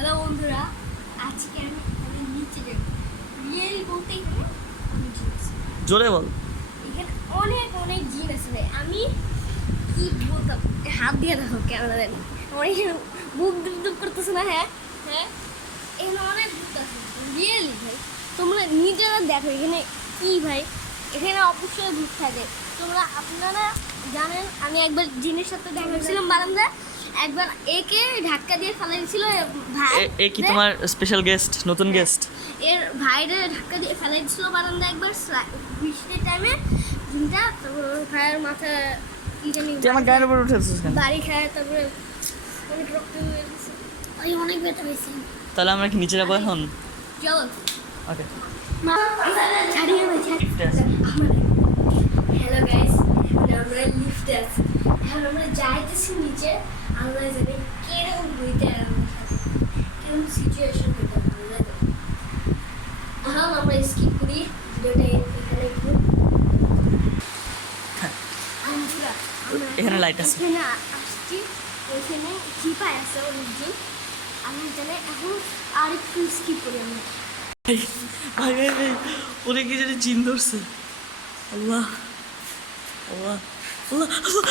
Hello বন্ধুরা, আজকে আমি নিচে যাব। রিয়েল বলতে এখানে অনেক জিনিস, জোরে বল। এখানে অনেক অনেক জিনিস আছে ভাই। আমি কি বলতাম, হাত দিয়ে দেখো ক্যামেরা দেন, আমার এখানে বুক দুপ দুপ করতেছে না? হ্যাঁ হ্যাঁ, এখানে অনেক বুক আছে রিয়েলি ভাই। তোমরা নিজেরা দেখো এখানে কি ভাই, এখানে অবশ্যই ভূত থাকে। আপনারা জানেন, আমি একবার জিনের সাথে দেখা হয়েছিলাম বারান্দায়, একবার একে ধাক্কা দিয়ে ফেলাইছিল ভাই। এ কি তোমার স্পেশাল গেস্ট, নতুন গেস্ট? এর ভাইরে ধাক্কা দিয়ে ফেলাইছিল বারান্দায় একবার বৃষ্টির টাইমে জিনটা। তারপর ওর ভাইয়ের মাথা কি জানি তুই আমার গায়ের উপর উঠেছিস কেন? বাড়ি খায়, তারপরে অনেক রক্ত হয়ে গেছে, ওই অনেক ব্যথা হয়েছে। তাহলে আমরা কি নিচে যাবো এখন? চল ওকে। ছাড়িয়ে ভাই, হ্যালো গাইস, আমরা লিফটে আছি। এখন আমরা যাইতেছি নিচে। আমরা জানি কিরকম হইতে আর আমাদের সাথে কিরকম সিচুয়েশন হইতে আমরা জানি। এখন আমরা স্কিপ করি ভিডিওটা এখানে একটু। এখানে লাইট আছে। এখানে আসছি, ওইখানে চিপায় আছে অনেকজন। আমি জানি এখন আর একটু স্কিপ করি আমরা। ভাই ভাই ভাই, ওরে কি জানি চিন ধরছে। আল্লাহ আল্লাহ আল্লাহ আল্লাহ।